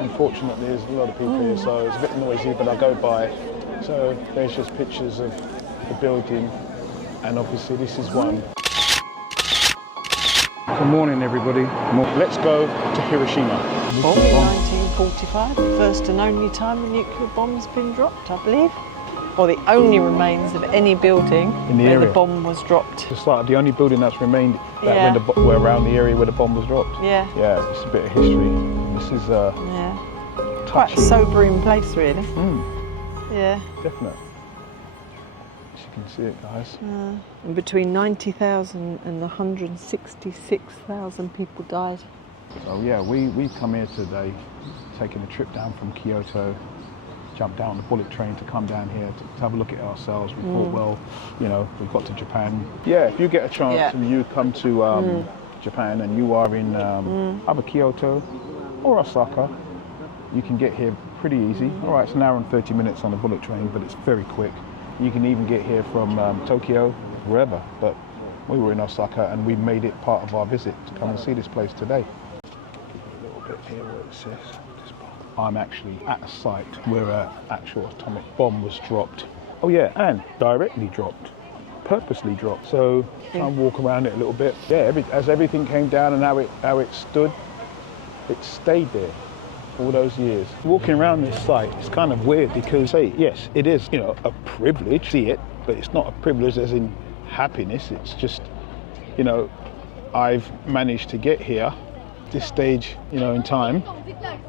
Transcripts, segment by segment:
unfortunately there's a lot of people here, so it's a bit noisy, but I go by. So there's just pictures of the building, and obviously this is one. Good morning, everybody. Let's go to Hiroshima. Bomb in 1945, first and only time a nuclear bomb's been dropped, I believe. Or the only remains of any building where the bomb was dropped. It's like the only building that's remained were around the area where the bomb was dropped. Yeah. Yeah, it's a bit of history. This is quite a sobering place, really. Yeah. Definitely. As you can see it, guys. And between 90,000 and 166,000 people died. So yeah, we've come here today, taking a trip down from Kyoto, jumped down on the bullet train to come down here to have a look at ourselves. We thought, well, you know, we've got to Japan. Yeah, if you get a chance and you come to Japan and you are in either Kyoto or Osaka, you can get here pretty easy. All right, it's an hour and 30 minutes on a bullet train, but it's very quick. You can even get here from Tokyo, wherever, but we were in Osaka and we made it part of our visit to come and see this place today. A little bit here where it says, I'm actually at a site where an actual atomic bomb was dropped. Oh yeah, and directly dropped, purposely dropped. So I'll walk around it a little bit. Yeah, as everything came down and how it stood, it stayed there all those years. Walking around this site, it's kind of weird because, yes, it is, you know, a privilege to see it, but it's not a privilege as in happiness. It's just, you know, I've managed to get here, this stage, you know, in time,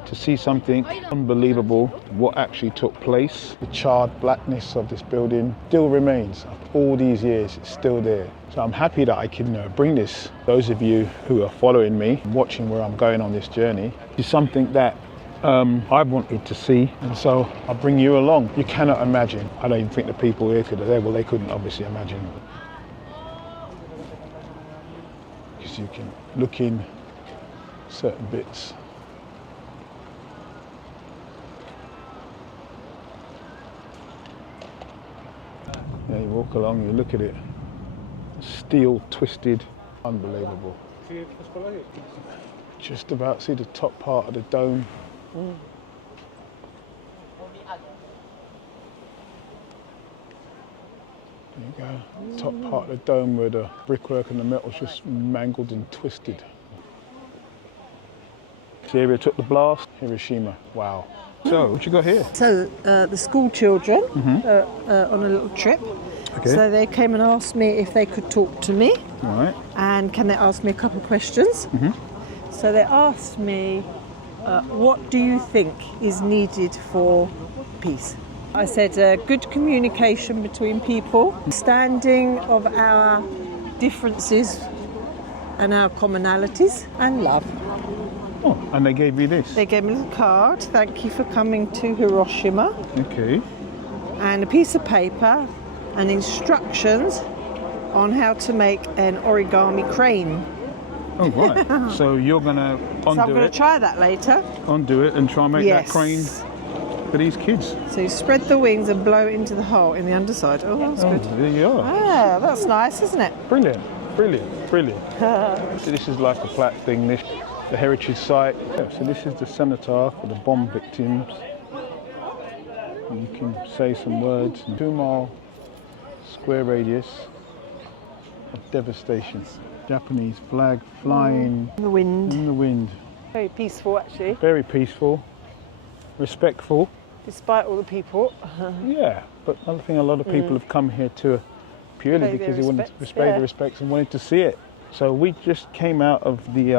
to see something unbelievable, what actually took place. The charred blackness of this building still remains. After all these years, it's still there. So I'm happy that I can bring this. Those of you who are following me, watching where I'm going on this journey, is something that I wanted to see, and so I'll bring you along. You cannot imagine. I don't even think the people here could have said, well, they couldn't obviously imagine. Because you can look in certain bits. Yeah, you walk along, you look at it. Steel twisted, unbelievable. Just about see the top part of the dome. There you go. Top part of the dome where the brickwork and the metal's just mangled and twisted. The area took the blast. Hiroshima. Wow. So, what you got here? So, the school children on a little trip. Okay. So they came and asked me if they could talk to me. All right. And can they ask me a couple of questions? So they asked me, what do you think is needed for peace? I said good communication between people, understanding of our differences and our commonalities, and love. Oh, and they gave you this? They gave me a little card, thank you for coming to Hiroshima. Okay. And a piece of paper and instructions on how to make an origami crane. Oh, right. So you're going to undo it. So I'm going to try that later. Undo it and try and make that crane for these kids. So you spread the wings and blow it into the hole in the underside. Oh, that's good. There you are. Ah, that's nice, isn't it? Brilliant, brilliant, brilliant. So this is like a plaque thing, the heritage site. Yeah, so this is the cenotaph for the bomb victims. And you can say some words. 2-mile square radius of devastation. Japanese flag flying in the wind. In the wind. Very peaceful, actually. Very peaceful, respectful. Despite all the people. Yeah, but I think a lot of people have come here to purely because they wanted to pay the respects and wanted to see it. So we just came out of the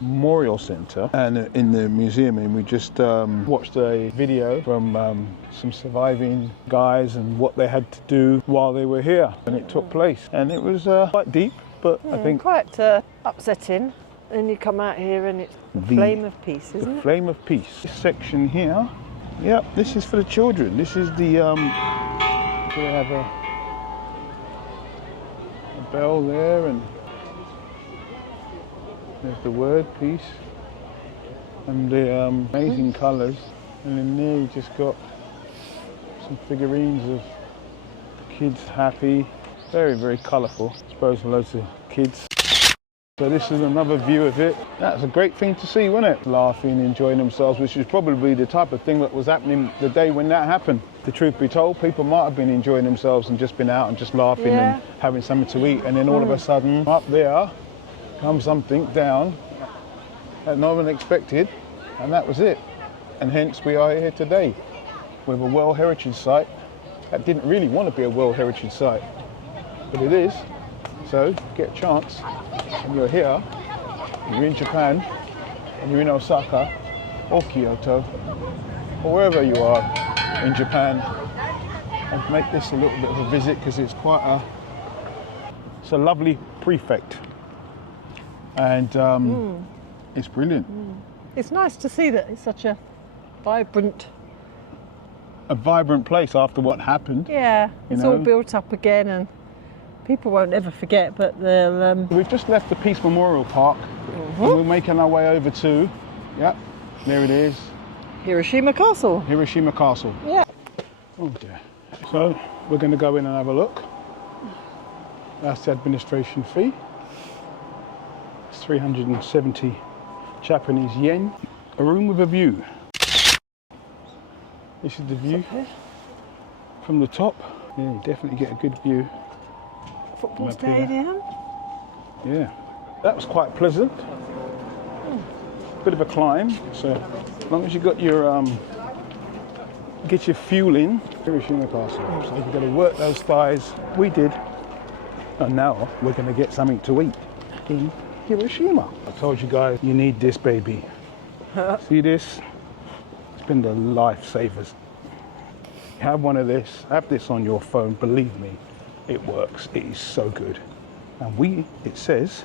Memorial Centre and in the museum, and we just watched a video from some surviving guys and what they had to do while they were here, and it took place, and it was quite deep, but I think quite upsetting. And you come out here and it's the flame of peace, isn't it? The flame of peace. This section here, yeah, this is for the children. This is the they have a bell there, and there's the word peace, and the amazing colours, and in there you just got some figurines of kids happy, very, very colourful. I suppose loads of kids So this is another view of it. That's a great thing to see, wasn't it? Laughing, enjoying themselves, which is probably the type of thing that was happening the day when that happened. The truth be told, people might have been enjoying themselves and just been out and just laughing and having something to eat, and then all of a sudden, up there comes something down that no one expected, and that was it. And hence we are here today with a World Heritage Site that didn't really want to be a World Heritage Site, but it is. So get a chance, and you're here, you're in Japan, and you're in Osaka, or Kyoto, or wherever you are in Japan, and make this a little bit of a visit, because it's it's a lovely prefect, and it's brilliant. It's nice to see that it's such a vibrant place after what happened. Yeah, it's all built up again, and people won't ever forget, but they'll... We've just left the Peace Memorial Park, and we're making our way over to, there it is. Hiroshima Castle. Hiroshima Castle. Yeah. Oh dear. So we're going to go in and have a look. That's the administration fee. It's 370 Japanese yen. A room with a view. This is the view from the top. Yeah, you definitely get a good view. Football stadium. Yeah, that was quite pleasant. Bit of a climb, so as long as you got your get your fuel in. Hiroshima Castle. So you've got to work those thighs. We did, and now we're going to get something to eat in Hiroshima. I told you guys, you need this, baby. See this? It's been the lifesavers. Have one of this. Have this on your phone. Believe me. It works. It is so good. And it says,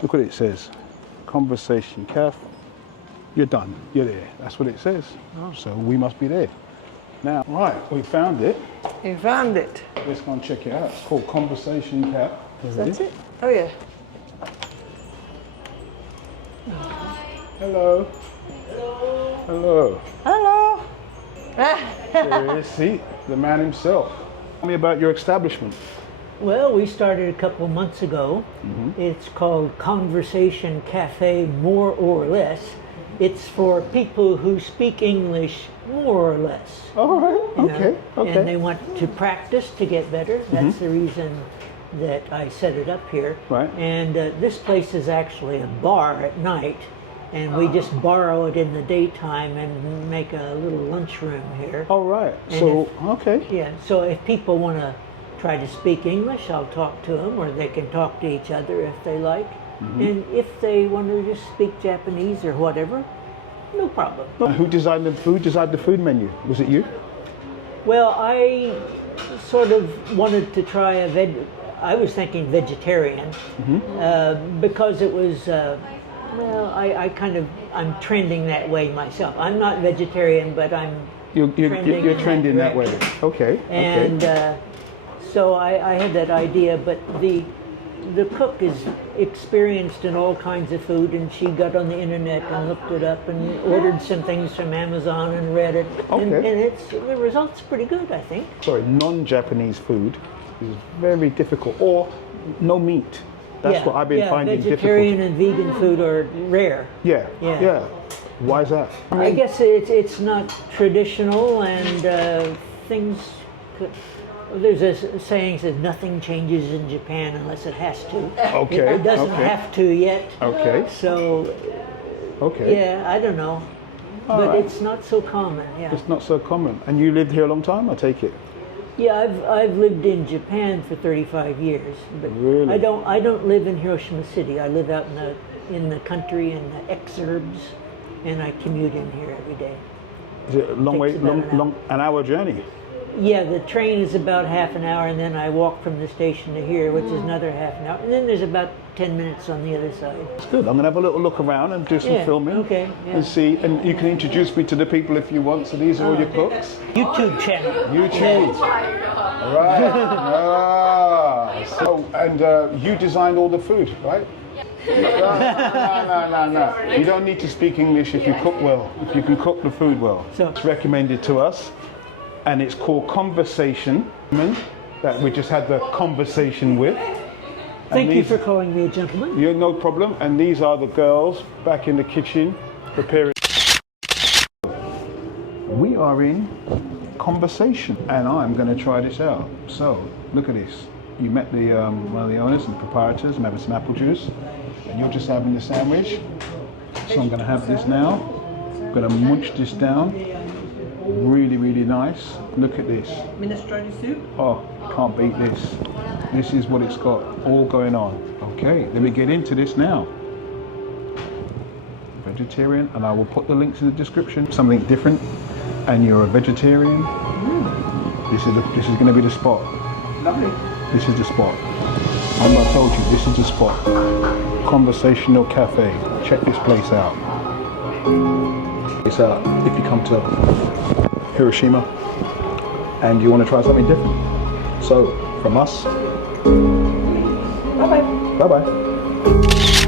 look what it says. Conversation Cafe. You're done. You're there. That's what it says. So we must be there. Now, right, we found it. You found it. Let's go and check it out. It's called Conversation Cafe. That's it? Oh yeah. Hello. Hello. Hello. There is, see, the man himself. Tell me about your establishment. Well, we started a couple months ago. It's called Conversation Cafe, more or less. It's for people who speak English more or less. All right, okay. And they want to practice to get better. That's the reason that I set it up here. Right. And this place is actually a bar at night, and we just borrow it in the daytime and make a little lunchroom here. All right. And So, okay. Yeah, so if people want to try to speak English, I'll talk to them, or they can talk to each other if they like. And if they want to just speak Japanese or whatever, no problem. Who designed the food menu? Was it you? Well, I sort of wanted to try I was thinking vegetarian, because it was, I'm trending that way myself. I'm not vegetarian, but You're trending that way. Okay. And so I had that idea, but the cook is experienced in all kinds of food, and she got on the internet and looked it up and ordered some things from Amazon and read it. And the result's pretty good, I think. Sorry, non-Japanese food is very difficult, or no meat. That's what I've been finding difficult. Vegetarian and vegan food are rare. Yeah. Why is that? I guess it's not traditional, and things there's a saying that nothing changes in Japan unless it has to. Okay. It doesn't have to yet. Okay. So, yeah, I don't know. But it's not so common, It's not so common. And you lived here a long time, I take it? Yeah, I've lived in Japan for 35 years. But really? I don't live in Hiroshima City. I live out in the country, in the exurbs, and I commute in here every day. Is it a long way, an hour journey? Yeah, the train is about half an hour, and then I walk from the station to here, which is another half an hour. And then there's about 10 minutes on the other side. That's good. I'm going to have a little look around and do some filming. Okay. Yeah. And see, and you can introduce me to the people if you want. So these are all your cooks? YouTube channel. YouTube. All right. So, and you designed all the food, right? No. You don't need to speak English if you cook well, if you can cook the food well. So it's recommended to us, and it's called Conversation, that we just had the conversation with. Thank you these- for calling me a gentleman. Yeah, no problem. And these are the girls back in the kitchen preparing. We are in conversation, and I'm going to try this out. So, look at this. You met the one of the owners and proprietors. I'm having some apple juice, and you're just having the sandwich. So I'm going to have this now. I'm going to munch this down. Really, really nice. Look at this. Minestrone soup. Oh, can't beat this. This is what it's got all going on. Okay, let me get into this now. Vegetarian, and I will put the links in the description. Something different, and you're a vegetarian. This is going to be the spot. Lovely. This is the spot. And I told you, this is the spot. Conversational Cafe. Check this place out. It's out if you come to Hiroshima and you want to try something different. So, from us, Bye bye. bye bye.